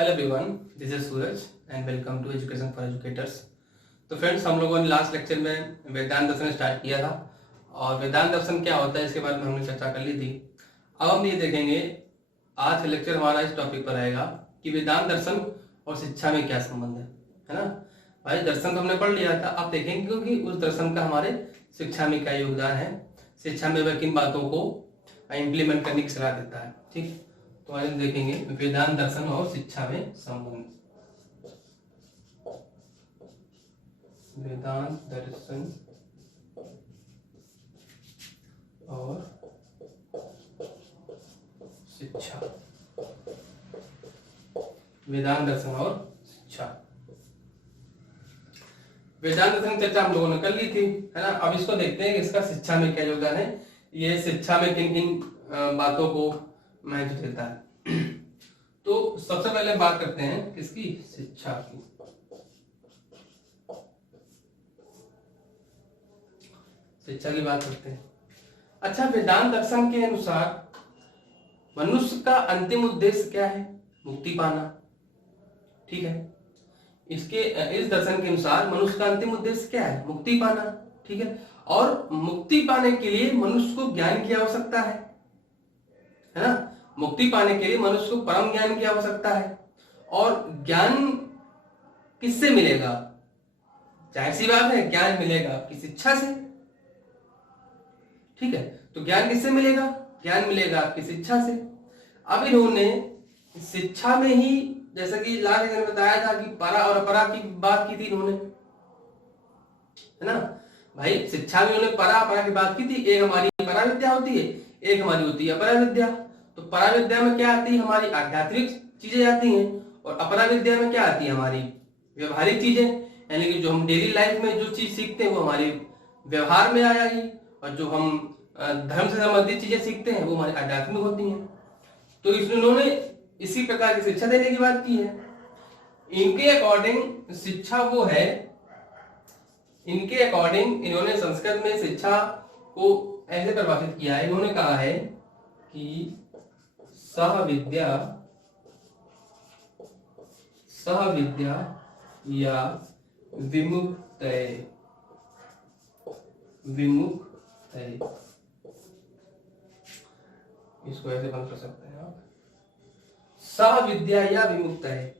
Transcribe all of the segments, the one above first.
Hello everyone, this is Suraj and welcome to education for educators. तो friends, हम लोगों ने लास्ट लेक्चर में वेदांत दर्शन स्टार्ट किया था और वेदांत दर्शन क्या होता है इसके बारे में हमने चर्चा कर ली थी। अब हम ये देखेंगे, आज का लेक्चर हमारा इस टॉपिक पर आएगा कि वेदांत दर्शन और शिक्षा में क्या संबंध है ना। भाई, दर्शन तो हमने पढ़ लिया था, अब देखेंगे क्योंकि उस दर्शन का हमारे शिक्षा में क्या योगदान है, शिक्षा में वह किन बातों को इम्प्लीमेंट करने की सलाह देता है। ठीक, तो आज देखेंगे वेदांत दर्शन और शिक्षा में संबंध। वेदांत दर्शन और शिक्षा, वेदांत दर्शन और शिक्षा। वेदांत दर्शन की चर्चा हम लोगों ने कर ली थी, है ना। अब इसको देखते हैं कि इसका शिक्षा में क्या योगदान है, ये शिक्षा में किन किन बातों को महत्व देता है। तो सबसे पहले बात करते हैं किसकी, शिक्षा की। शिक्षा की बात करते हैं। अच्छा, वेदांत दर्शन के अनुसार मनुष्य का अंतिम उद्देश्य क्या है? मुक्ति पाना। ठीक है, इस दर्शन के अनुसार मनुष्य का अंतिम उद्देश्य क्या है? मुक्ति पाना। ठीक है, और मुक्ति पाने के लिए मनुष्य को ज्ञान की आवश्यकता है ना। मुक्ति पाने के लिए मनुष्य को परम ज्ञान की आवश्यकता है। और ज्ञान किससे मिलेगा? जाहिर सी बात है, ज्ञान मिलेगा आपकी शिक्षा से। ठीक है, तो ज्ञान किससे मिलेगा? ज्ञान मिलेगा आपकी शिक्षा से। अब इन्होंने शिक्षा में ही, जैसा कि लास्ट में बताया था कि परा और अपरा की बात की थी इन्होंने, है ना भाई। शिक्षा में उन्होंने परा अपरा की बात की थी। एक हमारी परा विद्या होती है, एक हमारी होती है अपरा विद्या। तो परा विद्या में क्या आती है? हमारी आध्यात्मिक चीजें आती हैं, और अपरा विद्या में क्या आती है? हमारी व्यवहारिक चीजें, यानी कि जो हम डेली लाइफ में जो चीज सीखते हैं वो हमारे व्यवहार में आ जाएगी, और जो हम धर्म से संबंधित चीजें सीखते हैं वो हमारी आध्यात्मिक होती हैं। तो इन्होंने इसी प्रकार की शिक्षा देने की बात की है। इनके अकॉर्डिंग शिक्षा वो है, इनके अकॉर्डिंग इन्होंने संस्कृत में शिक्षा को ऐसे परिभाषित किया है। इन्होंने कहा है कि सह विद्या या विमुक्तये। इसको ऐसे बंद कर सकते हैं आप, सह विद्या या विमुक्तये।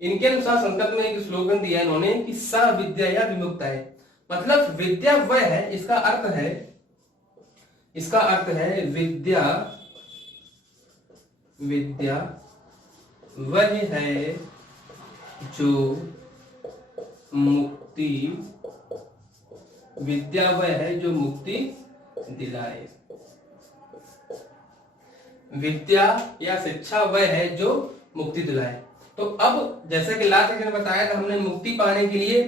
इनके अनुसार संस्कृत में एक स्लोगन दिया है इन्होंने कि सह विद्या या विमुक्तये, मतलब विद्या वह है, इसका अर्थ है विद्या वह है जो मुक्ति दिलाए। विद्या या शिक्षा वह है जो मुक्ति दिलाए। तो अब जैसे कि लास्ट लेक्चर में बताया था हमने, मुक्ति पाने के लिए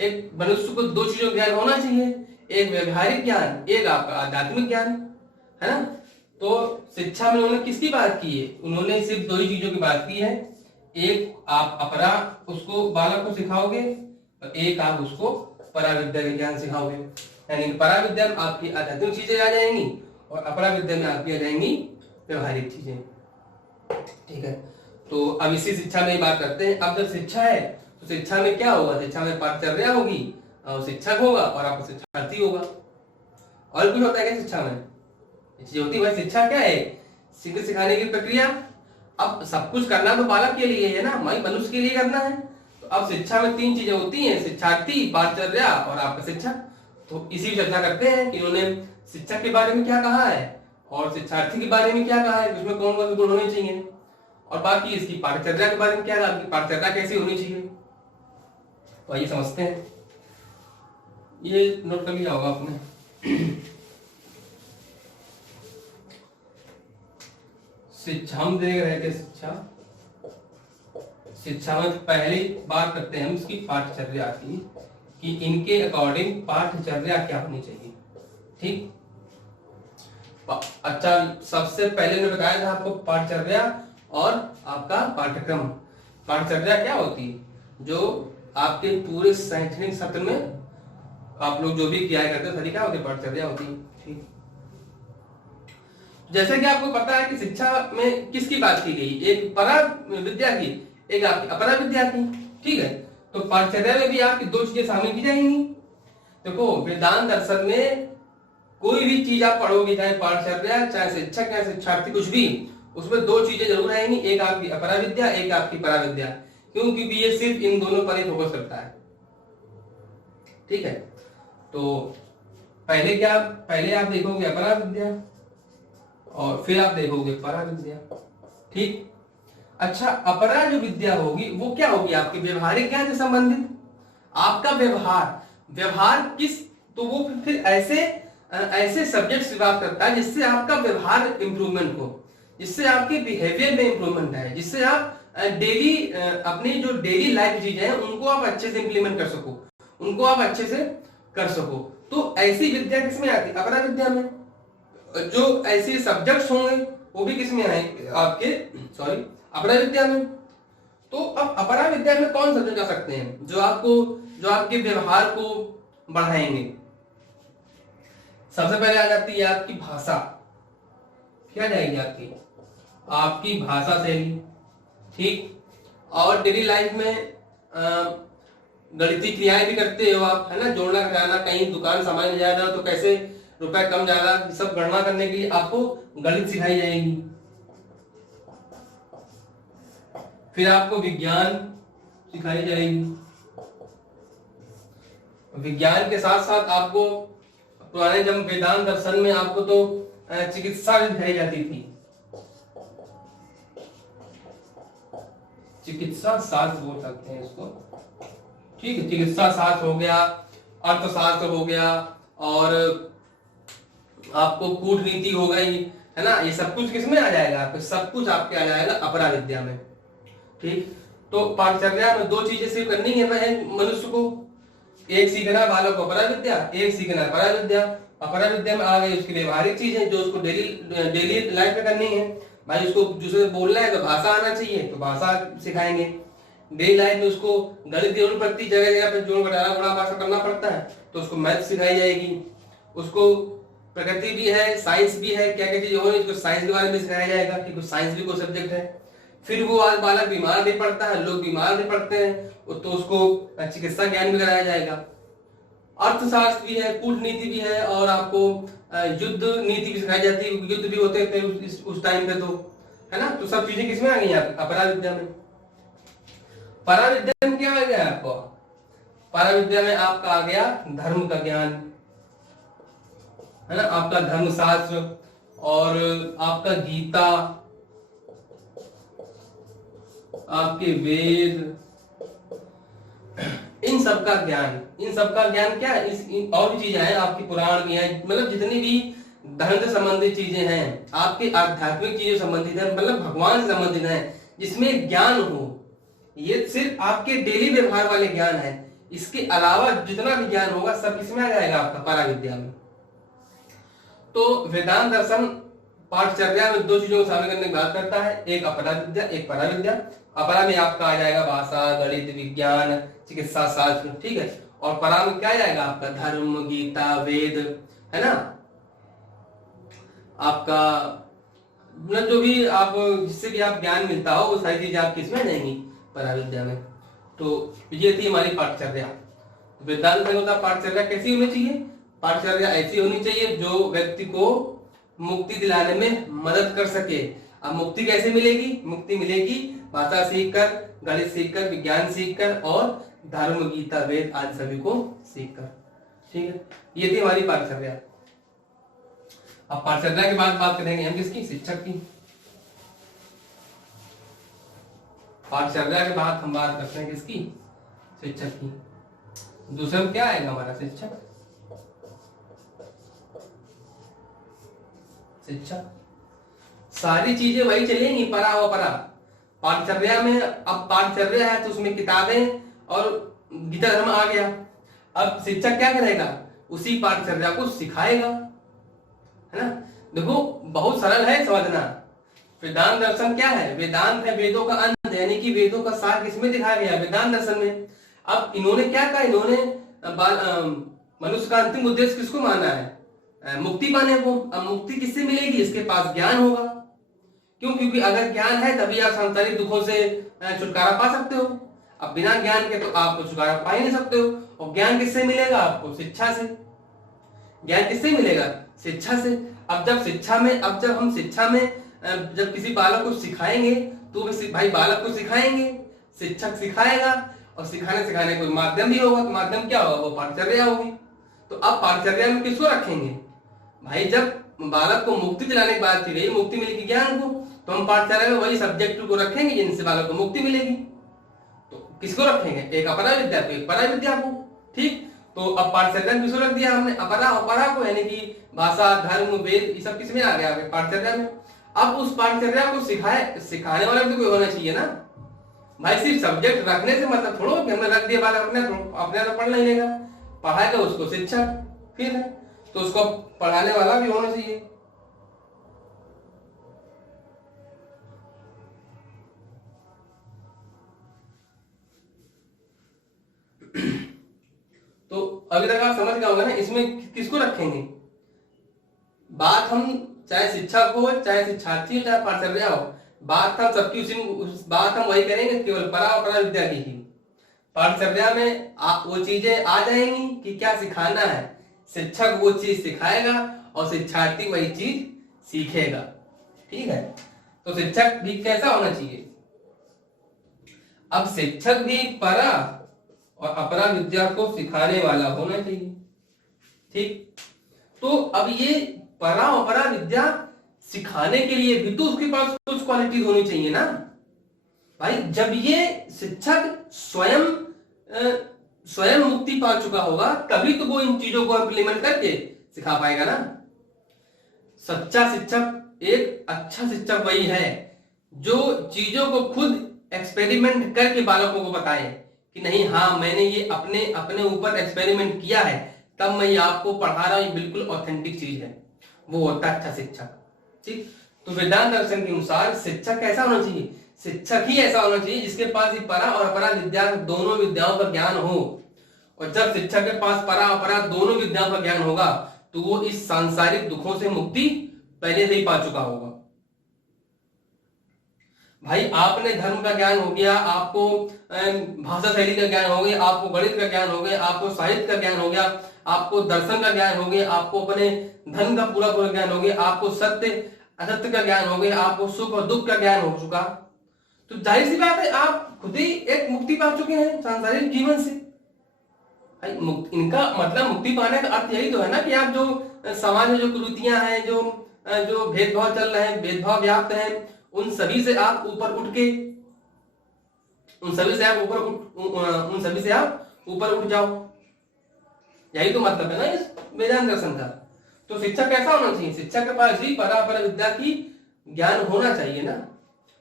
एक मनुष्य को दो चीजों का ज्ञान होना चाहिए, एक व्यवहारिक ज्ञान, एक आपका आध्यात्मिक ज्ञान, है ना। तो शिक्षा में उन्होंने किसकी बात की है? उन्होंने सिर्फ दो ही चीजों की बात की है। एक आप अपरा उसको बालक को सिखाओगे, और एक आप उसको पराविद्या का ज्ञान सिखाओगे। यानी परा विद्या में आपकी आध्यात्मिक चीजें आ जाएंगी और अपरा विद्या में आपकी आ जाएंगी व्यवहारिक चीजें। ठीक है, तो अब इसी शिक्षा में बात करते हैं। अब जब शिक्षा है तो शिक्षा में क्या होगा? शिक्षा में पाठचर्या होगी, और शिक्षक होगा और आपका शिक्षार्थी होगा। और कुछ होता है क्या शिक्षा में? चीजें होती है भाई। शिक्षा क्या है? सीखने सिखाने की प्रक्रिया। अब सब कुछ करना तो बालक के लिए है ना, मनुष्य के लिए करना है। तो अब शिक्षा में तीन चीजें होती हैं, शिक्षार्थी, पाठचर्या और आपका शिक्षक। तो इसी चर्चा करते हैं कि उन्होंने शिक्षक के बारे में क्या कहा है और शिक्षार्थी के बारे में क्या कहा है, उसमें कौन कौन से गुण होने चाहिए, और बाकी इसकी पाठचर्या के बारे में क्या कहा, पाठचर्या कैसी होनी चाहिए। तो आइए समझते हैं। ये नोट कर लिया होगा आपने। शिक्षा हम देख रहे थे, शिक्षा में पहली बात करते हैं हम इसकी पाठचर्या की, कि इनके अकॉर्डिंग पाठचर्या क्या होनी चाहिए। ठीक, अच्छा, सबसे पहले मैंने बताया था आपको पाठचर्या और आपका पाठ्यक्रम। पाठचर्या क्या होती है? जो आपके पूरे शैक्षणिक सत्र में आप लोग जो भी किया करते हैं, क्या होती है? पाठचर्या होती है। ठीक, जैसे कि आपको पता है कि शिक्षा में किसकी बात की गई, एक परा विद्या की, एक आपकी अपरा विद्या की, ठीक है। तो पाठचर्या में भी आपकी दो चीजें शामिल की जाएंगी। देखो वेदांत दर्शन में कोई भी चीज आप पढ़ोगे, चाहे पाठचर्या, चाहे शिक्षक, चाहे शिक्षार्थी, कुछ भी, उसमें दो चीजें जरूर आएंगी, एक आपकी अपरा विद्या, एक आपकी परा विद्या। क्योंकि ये सिर्फ इन दोनों पर ही फोकस करता है, ठीक है। तो पहले आप देखोगे अपरा विद्या और फिर आप देखोगे परा विद्या, ठीक। अच्छा, अपरा जो विद्या होगी वो क्या होगी, आपके व्यवहारिक ज्ञान से संबंधित, आपका व्यवहार किस, तो वो फिर ऐसे सब्जेक्ट से बात करता है जिससे आपका व्यवहार इंप्रूवमेंट हो, जिससे आपके बिहेवियर में इंप्रूवमेंट है, जिससे आप डेली अपनी जो डेली लाइफ चीजें हैं उनको आप अच्छे से इंप्लीमेंट कर सको, उनको आप अच्छे से कर सको। तो ऐसी विद्या किसमें आती है, अपरा विद्या में। जो ऐसे सब्जेक्ट्स होंगे वो भी किसमें आएंगे, आपके अपरा विद्या में। तो अब अपरा विद्या में कौन सब्जेक्ट आ सकते हैं जो आपके व्यवहार को बढ़ाएंगे। सबसे पहले आ जाती है आपकी भाषा, क्या जाएगी आपकी भाषा शैली, ठीक। और डेली लाइफ में गणितीय क्रियाएं भी करते हो आप, है ना, जोड़ना घटाना, कहीं दुकान सामान ले जाना हो तो कैसे रुपए कम ज्यादा सब गणना करने के लिए आपको गणित सिखाई जाएगी। फिर आपको विज्ञान सिखाई जाएगी, विज्ञान के साथ साथ आपको पुराने जब वेदांत दर्शन में आपको तो चिकित्सा भी सिखाई जाती थी, चिकित्सा शास्त्र बोल सकते हैं इसको, ठीक है। चिकित्सा शास्त्र हो गया, अर्थशास्त्र हो गया, और आपको कूटनीति हो गई, है ना, ये सब कुछ किसमें आ जाएगा, आपको सब कुछ आपके आ जाएगा अपरा विद्या में, ठीक। तो पाठचर्या में दो चीजें सिर्फ करनी है मनुष्य को, एक सीखना बालक को अपरा विद्या, एक सीखना परा विद्या। अपरा विद्या में आ गई उसकी व्यवहारिक चीजें जो उसको डेली लाइफ में करनी है। भाई उसको दूसरे बोलना है तो भाषा आना चाहिए, तो भाषा सिखाएंगे। डेली लाइफ में उसको गणित की जरूरत पड़ती, जगह जगह पे जोड़ घटाना बड़ा भाषा करना पड़ता है, तो उसको मैथ सिखाई जाएगी। उसको प्रकृति भी है, साइंस भी है, क्या क्या चीजें हो रही, उसको साइंस के बारे में सिखाया जाएगा, क्योंकि साइंस भी कोई सब्जेक्ट है। फिर वो आज बालक बीमार भी पड़ता है, लोग बीमार भी पड़ते हैं, तो उसको चिकित्सा ज्ञान भी कराया जाएगा। अर्थशास्त्र भी है, कूटनीति भी है, और आपको युद्ध नीति भी सिखाई जाती है, युद्ध भी होते थे उस टाइम पे, तो है ना। तो सब चीजें किसमें आ गई अपरा विद्या में। परा विद्या में क्या आ गया आपको, परा विद्या में आपका आ गया धर्म का ज्ञान, है ना, आपका धर्मशास्त्र और आपका गीता, आपके वेद, इन सब का ज्ञान क्या है, और भी चीजें हैं आपकी, पुराण भी है, मतलब जितनी भी धर्म से संबंधित चीजें हैं, आपके आध्यात्मिक चीजें संबंधित है, मतलब भगवान से संबंधित है, जिसमें ज्ञान हो। ये सिर्फ आपके डेली व्यवहार वाले ज्ञान है, इसके अलावा जितना भी ज्ञान होगा सब किसमें आ जाएगा, आपका परा विद्या में। तो वेदांत दर्शन पाठचर्या में दो चीजों को शामिल करने की बात करता है, एक अपरा विद्या, एक परा विद्या। अपरा में आपका आ जाएगा भाषा, गणित, विज्ञान, चिकित्सा शास्त्र, ठीक है। और परा में क्या जाएगा आपका धर्म, गीता, वेद, है ना, आपका मतलब जो भी आप जिससे भी आप ज्ञान मिलता हो वो सारी चीजें आपकी इसमें जाएंगी परा विद्या में। तो ये थी हमारी पाठचर्या। वेदांत में होता पाठचर्या कैसी होनी चाहिए, पाठचर्या ऐसी होनी चाहिए जो व्यक्ति को मुक्ति दिलाने में मदद कर सके। अब मुक्ति कैसे मिलेगी, मुक्ति मिलेगी भाषा सीखकर, गणित सीखकर, विज्ञान सीखकर और धर्म, गीता, वेद आदि सभी को सीखकर, ठीक है। ये थी हमारी पाठचर्या। अब पाठचर्या के बाद बात करेंगे हम किसकी, शिक्षक की। पाठचर्या के बाद हम बात करते हैं किसकी, शिक्षक की। दूसरा क्या आएगा हमारा शिक्षक, सारी चीजें वही चलेंगी परा व परा। पाठचर्या में अब पाठचर्या है तो उसमें किताबें और गीता धर्म आ गया। अब शिक्षक क्या करेगा, उसी पाठचर्या को सिखाएगा, है ना। देखो बहुत सरल है समझना। वेदांत दर्शन क्या है, वेदांत है वेदों का अंत, यानी कि वेदों का सार किसमें दिखाया गया, वेदांत दर्शन में। अब इन्होंने क्या कहा, इन्होंने मनुष्य का अंतिम उद्देश्य किसको माना है, मुक्ति पाने को। अब मुक्ति किससे मिलेगी? इसके पास ज्ञान होगा। क्यों? क्योंकि अगर ज्ञान है तभी आप सांसारिक दुखों से छुटकारा पा सकते हो। अब बिना ज्ञान के तो आप छुटकारा पा ही नहीं सकते हो। और ज्ञान किससे मिलेगा? आपको शिक्षा से। ज्ञान किससे मिलेगा? शिक्षा से। अब जब हम शिक्षा में जब किसी बालक को सिखाएंगे तो भाई बालक को सिखाएंगे, शिक्षक सिखाएगा, और सिखाने कोई माध्यम भी होगा। तो माध्यम क्या होगा? वो पाठचर्या होगी। तो अब पाठचर्या में किसको रखेंगे? भाई जब बालक को मुक्ति दिलाने की बात की गई, मुक्ति मिलेगी ज्ञान को, तो हम पाठचर्या में वही सब्जेक्ट को रखेंगे जिनसे बालक को मुक्ति मिलेगी। तो किसको रखेंगे? एक अपरा विद्या को, एक परा विद्या को। ठीक, तो अब पाठचर्या में किसको रख दिया हमने? अपरा और परा को, यानी कि भाषा, धर्म, वेद, ये सब किसमें आ गया? पाठचर्या में। अब उस पाठचर्या को सिखाने वाला भी तो कोई होना चाहिए ना भाई। सिर्फ सब्जेक्ट रखने से मतलब थोड़ा कि हमने रख दिया, बालक अपने तो पढ़ नहीं लेगा, पढ़ाएगा उसको शिक्षक फिर है, तो उसको पढ़ाने वाला भी होना चाहिए। तो अभी तक आप समझ गए होंगे ना, इसमें किसको रखेंगे? बात हम चाहे शिक्षक हो, चाहे शिक्षार्थी हो, चाहे पाठचर्या हो, बात हम सबकी बात हम वही करेंगे, केवल परा और परा विद्या की ही। पाठचर्या में वो चीजें आ जाएंगी कि क्या सिखाना है, शिक्षक वो चीज सिखाएगा और शिक्षार्थी वही चीज सीखेगा। ठीक है, तो शिक्षक भी कैसा होना चाहिए? अब शिक्षक भी परा और अपरा विद्या को सिखाने वाला होना चाहिए। ठीक, तो अब ये परा और अपरा विद्या सिखाने के लिए भी तो उसके पास कुछ क्वालिटी होनी चाहिए ना भाई। जब ये शिक्षक स्वयं मुक्ति पा चुका होगा तभी तो वो इन चीजों को इम्प्लीमेंट करके सिखा पाएगा ना। सच्चा शिक्षक, एक अच्छा शिक्षक वही है जो चीजों को खुद एक्सपेरिमेंट करके बालकों को बताए कि नहीं, हाँ मैंने ये अपने ऊपर एक्सपेरिमेंट किया है, तब मैं ये आपको पढ़ा रहा हूं, ये बिल्कुल ऑथेंटिक चीज है। वो होता है अच्छा शिक्षक। ठीक, तो वेदांत दर्शन के अनुसार शिक्षक कैसा होना चाहिए? शिक्षक ही ऐसा होना चाहिए जिसके पास ये परा और अपरा विद्या, दोनों विद्याओं का ज्ञान हो। और जब शिक्षक के पास परा अपरा दोनों विद्याओं का ज्ञान होगा तो वो इस सांसारिक दुखों से मुक्ति पहले से ही पा चुका होगा। भाई आपने धर्म का ज्ञान हो गया, आपको भाषा शैली का ज्ञान हो गया, आपको गणित का ज्ञान हो गया, आपको साहित्य का ज्ञान हो गया, आपको दर्शन का ज्ञान हो गया, आपको अपने धर्म का पूरा ज्ञान हो गया, आपको सत्य असत्य का ज्ञान हो गया, आपको सुख और दुख का ज्ञान हो चुका, तो जाहिर सी बात है आप खुद ही एक मुक्ति पा चुके हैं सांसारिक जीवन से। इनका मतलब मुक्ति पाने का अर्थ यही तो है ना कि आप जो समाज में जो कुरीतियां हैं, जो भेदभाव चल रहे हैं, भेदभाव व्याप्त है, उन सभी से आप ऊपर उठ के, उन सभी से आप ऊपर उठ जाओ। यही तो मतलब है ना इस वेदांत दर्शन का। तो शिक्षक कैसा होना चाहिए? शिक्षक के पास भी परा अपरा विद्या की ज्ञान होना चाहिए ना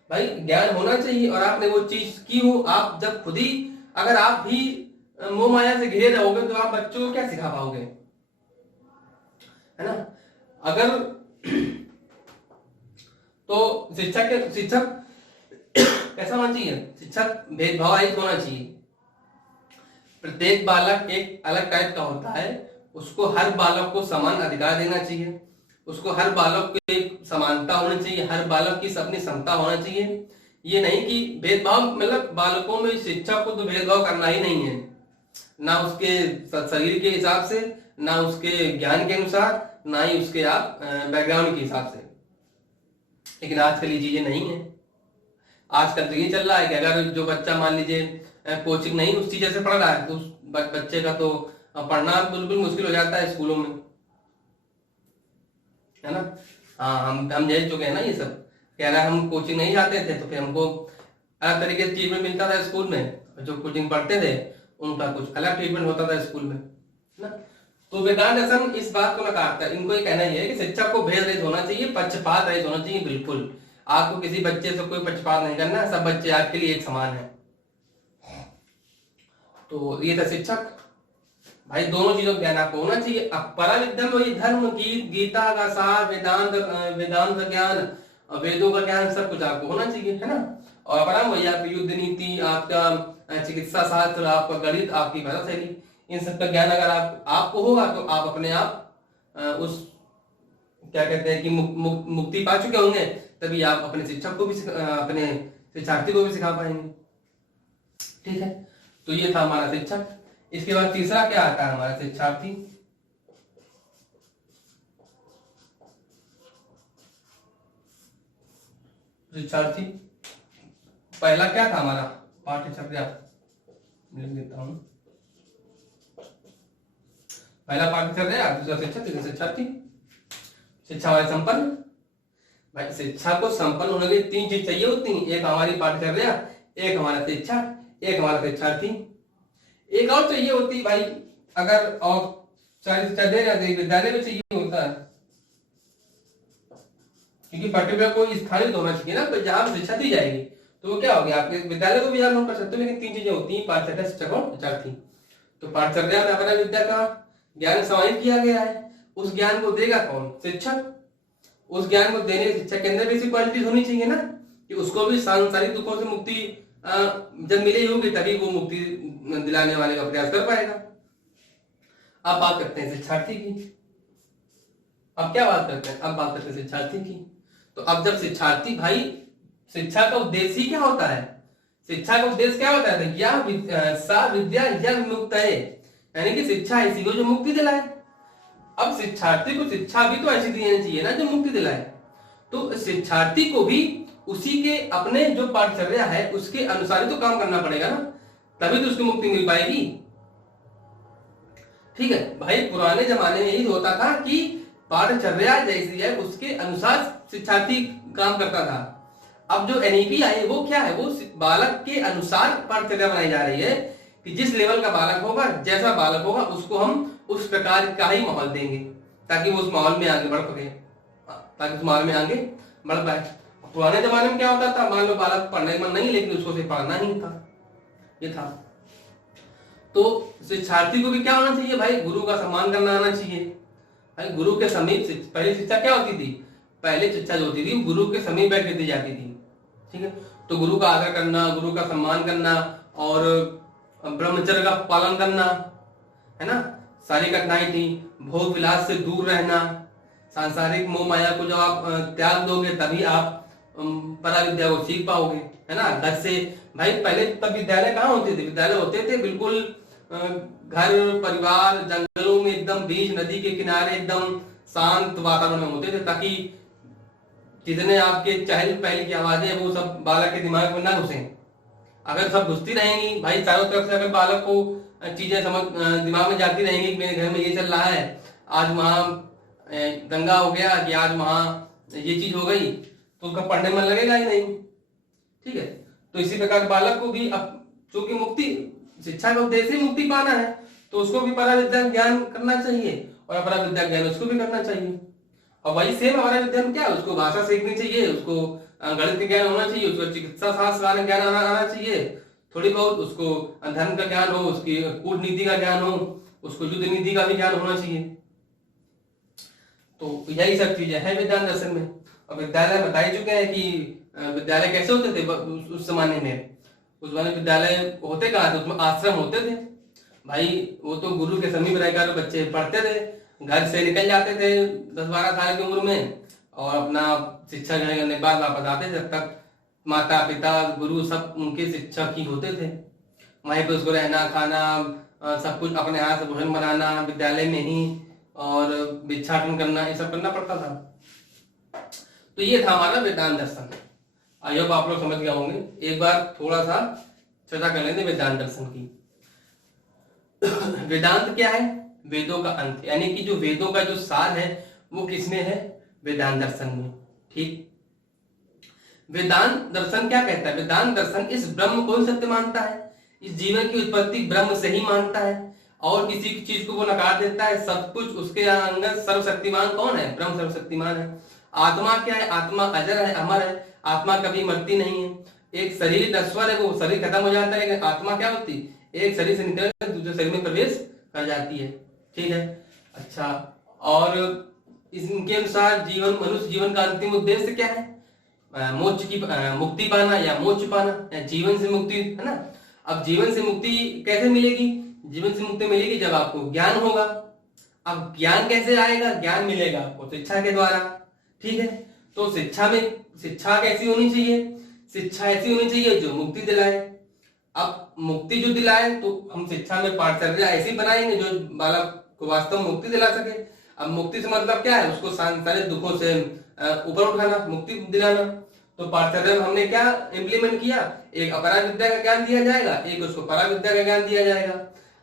भाई, ज्ञान होना चाहिए। और आपने वो चीज की हो, आप जब खुद ही अगर आप भी मोह माया से घिरे रहोगे तो आप बच्चों को क्या सिखा पाओगे, है ना? अगर तो शिक्षक कैसा होना चाहिए? शिक्षक भेदभाव रहित होना चाहिए। प्रत्येक बालक एक अलग टाइप का होता है, उसको हर बालक को समान अधिकार देना चाहिए, उसको हर बालक को एक समानता होनी चाहिए, हर बालक की अपनी क्षमता होना चाहिए। ये नहीं कि भेदभाव, मतलब बालकों में शिक्षक को तो भेदभाव करना ही नहीं है, ना उसके शरीर के हिसाब से, ना उसके ज्ञान के अनुसार, ना ही उसके आप बैकग्राउंड के हिसाब से। लेकिन आजकल ये चीजें नहीं है। आजकल तो ये चल रहा है कि अगर जो बच्चा मान लीजिए कोचिंग नहीं उस टीचर से पढ़ रहा है तो उस बच्चे का तो पढ़ना बिल्कुल मुश्किल हो जाता है स्कूलों में, है ना? हाँ, हम देख चुके हैं ना ये सब। कह रहा है हम कोचिंग नहीं जाते थे तो फिर हमको अलग तरीके से ट्रीटमेंट मिलता था स्कूल में, जो कोचिंग पढ़ते थे उनका कुछ अलग ट्रीटमेंट होता था स्कूल में, है ना? तो वेदांत दर्शन इस बात को नकारता है। इनको ये कहना ही है कि शिक्षक को भेद रहित होना चाहिए, पक्षपात रहित होना चाहिए। बिल्कुल आपको किसी बच्चे से कोई पक्षपात नहीं करना, सब बच्चे आपके लिए एक समान है। तो ये था शिक्षक भाई, दोनों चीजों का ज्ञान आपको होना चाहिए। अब परा विद्या में वही धर्म, गीता का सार, वेदांत का ज्ञान, वेदों का ज्ञान, सब कुछ आपको होना चाहिए, है ना? और अपरा वही आपकी युद्ध नीति, आपका चिकित्सा शास्त्र, आपका गणित, आपकी भाषा शैली, इन सब का ज्ञान अगर आपको होगा तो आप अपने आप उस क्या कहते हैं कि मुक्ति पा चुके होंगे, तभी आप अपने शिक्षक को भी अपने शिक्षार्थी को भी सिखा पाएंगे। ठीक है, तो ये था हमारा शिक्षक। इसके बाद तीसरा क्या आता है हमारा शिक्षार्थी। शिक्षार्थी पहला क्या था हमारा पाठ्यचर्या, लिख देता हूं। पहला पाठ्यचर्या, दूसरा शिक्षक, तीसरा शिक्षार्थी। शिक्षा हमारी संपन्न। भाई शिक्षा को संपन्न होने के लिए 3 चीज चाहिए होती हैं, एक हमारी पाठ्यचर्या, एक हमारा शिक्षक, एक हमारा शिक्षार्थी। एक और चाहिए होती भाई, अगर औपचारिक शिक्षा दे रहे हैं विद्यालय में चाहिए होता है, क्योंकि पर्टिकुलर कोई स्थानित होना चाहिए ना, तो जहां शिक्षा दी जाएगी तो वो क्या होगी, आपके विद्यालय को भी आप नोट कर सकते हो। लेकिन 3 चीजें होती हैं, पाठ्यचर्या, शिक्षक और शिक्षार्थी। तो पाठ्यचर्या में अपना विद्या का ज्ञान समाहित किया गया है, उस ज्ञान को देगा कौन, शिक्षक। उस ज्ञान को देने शिक्षक के अंदर बेसिक क्वालिटीज होनी चाहिए ना, कि उसको भी सांसारिक दुखों से मुक्ति जब मिली होगी तभी वो मुक्ति दिलाने वाले का प्रयास कर पाएगा। अब बात करते हैं शिक्षार्थी की। अब क्या बात करते हैं, अब बात करते हैं शिक्षार्थी की। तो अब जब शिक्षार्थी, भाई शिक्षा का उद्देश्य ही क्या होता है, शिक्षा का उद्देश्य क्या होता है, सा विद्या या विमुक्त है, यानी कि शिक्षा ऐसी हो जो मुक्ति दिलाए। अब शिक्षार्थी को शिक्षा भी तो ऐसी देनी चाहिए ना जो मुक्ति दिलाए। तो शिक्षार्थी को भी उसी के अपने जो पाठ्यचर्या है उसके अनुसार ही तो काम करना पड़ेगा ना, तभी तो उसकी मुक्ति मिल पाएगी। ठीक है भाई, पुराने जमाने में यही होता था कि पाठ्यचर्या जैसी है उसके अनुसार शिक्षार्थी काम करता था। अब जो एनईपी आई वो क्या है, वो बालक के अनुसार पाठ्यचर्या बनाई जा रही है, कि जिस लेवल का बालक होगा, जैसा बालक होगा, उसको हम उस प्रकार का ही माहौल देंगे ताकि वो उस माहौल में आगे बढ़ सके, ताकि उस माहौल में आगे बढ़ पाए। पुराने जमाने में क्या होता था, मान लो बालक पढ़ने में नहीं, लेकिन उसको सिर्फ पढ़ना ही था, ये था। तो शिक्षार्थी को भी क्या होना चाहिए भाई, गुरु का सम्मान करना आना चाहिए। भाई गुरु के समीप, पहले शिक्षा क्या होती थी, पहले शिक्षा जो होती थी गुरु के समीप बैठ के दी जाती थी। ठीक है, तो गुरु का आदर करना, गुरु का सम्मान करना और ब्रह्मचर्य का पालन करना, है ना, सारी कठिनाई थी। भोग विलास से दूर रहना, सांसारिक मोह माया को जब आप त्याग दोगे तभी आप परा विद्या को सीख पाओगे, है ना। घर से भाई पहले तब विद्यालय कहाँ होते थे, विद्यालय होते थे बिल्कुल घर परिवार जंगलों में, एकदम बीच नदी के किनारे, एकदम शांत वातावरण में होते थे, ताकि जितने आपके चहल पहल की आवाजें वो सब बालक के दिमाग में ना घुसे। अगर सब घुसती रहेंगी भाई चारों तरफ से, अगर बालक को चीजें समझ दिमाग में जाती रहेंगी, मेरे घर में ये चल रहा है, आज वहां दंगा हो गया, कि आज वहां ये चीज हो गई, तो उसका पढ़ने में लगेगा ही नहीं। ठीक है, तो इसी प्रकार बालक को भी, अब चूंकि मुक्ति, शिक्षा का उद्देश्य ही मुक्ति पाना है, तो उसको भी परा विद्या ज्ञान करना चाहिए और अपरा विद्या ज्ञान उसको भी करना चाहिए। और वही सेम हमारा विद्या में क्या है, उसको भाषा सीखनी चाहिए, उसको गणित ज्ञान होना चाहिए, उसको चिकित्सा शास्त्र ज्ञान आना चाहिए, थोड़ी बहुत उसको धर्म का ज्ञान हो, उसकी कूटनीति का ज्ञान हो, उसको युद्ध नीति का भी ज्ञान होना चाहिए। तो यही सब चीजें हैं विज्ञान दर्शन में। और विद्यालय बता ही चुके हैं कि विद्यालय कैसे होते थे उस जमाने में। उस जमाने विद्यालय होते कहाँ थे, उसमें आश्रम होते थे भाई। वो तो गुरु के समीप रहकर बच्चे पढ़ते थे, घर से निकल जाते थे 10-12 साल की उम्र में, और अपना शिक्षा ग्रहण करने के बाद वापस आते थे। जब तक माता पिता गुरु सब उनके शिक्षक ही होते थे, वहीं पे उसको रहना खाना सब कुछ अपने हाथ से भोजन बनाना विद्यालय में ही, और भिक्षाटन करना, ये सब करना पड़ता था। तो ये था हमारा वेदांत दर्शन। आई होप आप लोग समझ गए होंगे। एक बार थोड़ा सा चर्चा कर लेते वेदांत दर्शन की। वेदांत क्या है, वेदों का अंत, यानी कि जो वेदों का जो सार है वो किसमें है, वेदांत दर्शन में। ठीक, वेदांत दर्शन क्या कहता है, वेदांत दर्शन इस ब्रह्म को ही सत्य मानता है, इस जीवन की उत्पत्ति ब्रह्म से ही मानता है, और किसी चीज को वो नकार देता है। सब कुछ उसके अंदर सर्वशक्तिमान कौन है, ब्रह्म सर्वशक्तिमान है। आत्मा क्या है, आत्मा अजर है, अमर है, आत्मा कभी मरती नहीं है। एक शरीर नश्वर है, वो शरीर खत्म हो जाता है, लेकिन आत्मा क्या होती, एक शरीर से निकल कर दूसरे शरीर में प्रवेश कर जाती है। ठीक है, अच्छा, और इनके अनुसार जीवन, मनुष्य जीवन का अंतिम उद्देश्य क्या है, मोक्ष की मुक्ति पाना या मोक्ष पाना, या जीवन से मुक्ति, है ना। अब जीवन से मुक्ति कैसे मिलेगी, जीवन से मुक्ति मिलेगी जब आपको ज्ञान होगा, अब ज्ञान कैसे आएगा? ज्ञान मिलेगा आपको शिक्षा के द्वारा, ठीक है। तो शिक्षा कैसी होनी चाहिए? शिक्षा ऐसी होनी चाहिए जो मुक्ति दिलाए। अब मुक्ति जो दिलाए तो हम शिक्षा में पाठचर्या ऐसी बनाएंगे जो बालक को वास्तव में मुक्ति दिला सके। अब मुक्ति से मतलब क्या है? उसको सांसारिक दुखों से ऊपर उठाना, मुक्ति दिलाना। तो पाठचर्या में हमने क्या इम्प्लीमेंट किया? एक अपरा विद्या का ज्ञान दिया जाएगा, एक उसको परा विद्या का ज्ञान दिया जाएगा।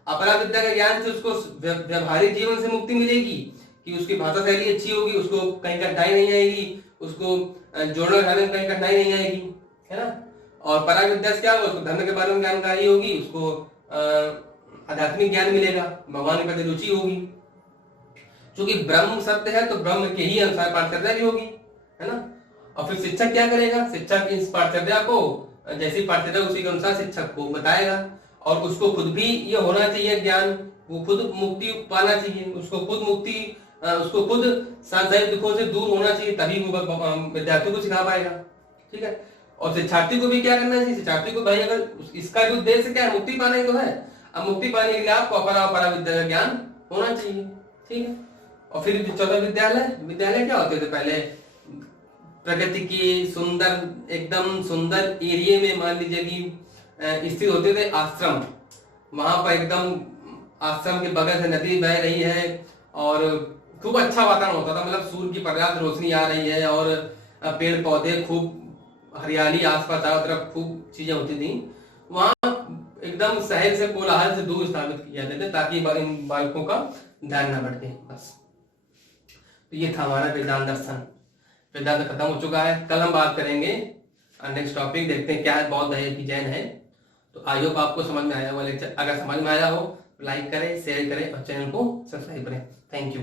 अपरा विद्या के ज्ञान से उसको व्यवहारिक जीवन से मुक्ति मिलेगी कि उसकी भाषा शैली अच्छी होगी, उसको कहीं कठिनाई नहीं आएगी, उसको जोड़ने घटाने में कहीं कठिनाई नहीं आएगी, है ना। और परा विद्या से क्या होगा? उसको धर्म के बारे में जानकारी होगी, उसको आध्यात्मिक ज्ञान मिलेगा, भगवान के प्रति रुचि होगी। क्योंकि ब्रह्म सत्य है तो ब्रह्म के ही अनुसार पाठचर्या भी होगी, है ना। और फिर शिक्षक क्या करेगा? शिक्षक इस पाठचर्या को, जैसी पाठचर्या उसी के अनुसार शिक्षक को बताएगा। और उसको खुद भी ये होना चाहिए ज्ञान, वो खुद मुक्ति पाना चाहिए, उसको खुद मुक्ति, उसको खुद सांसारिक दुखों से दूर होना चाहिए, तभी वो विद्यार्थी को सिखा पाएगा, ठीक है। और शिक्षार्थी को भी क्या करना चाहिए? शिक्षार्थी को भाई अगर इसका भी उद्देश्य क्या है? मुक्ति पाने को है। अब मुक्ति पाने के लिए आपको अपरा और परा विद्या का ज्ञान होना चाहिए, ठीक है। और फिर चौथा विद्यालय क्या होते थे पहले? प्रकृति की सुंदर, एकदम सुंदर एरिया में मान लीजिए कि स्थित होते थे आश्रम। वहां पर एकदम आश्रम के बगल से नदी बह रही है और खूब अच्छा वातावरण होता था, मतलब सूर्य की पर्याप्त रोशनी आ रही है और पेड़ पौधे, खूब हरियाली आसपास, चारों तरफ खूब चीजें होती थी। वहां एकदम शहर से, कोलाहल से दूर स्थापित किए जाते थे ताकि इन बालकों का ध्यान न भटके, बस। तो ये था हमारा वेदांत दर्शन। वेदांत खत्म हो चुका है। कल हम बात करेंगे नेक्स्ट टॉपिक, देखते हैं क्या है, बौद्ध है कि जैन है। तो आई होप आपको समझ में आया हुआ लेक्चर। अगर समझ में आया हो लाइक करें, शेयर करें और चैनल को सब्सक्राइब करें। Thank you.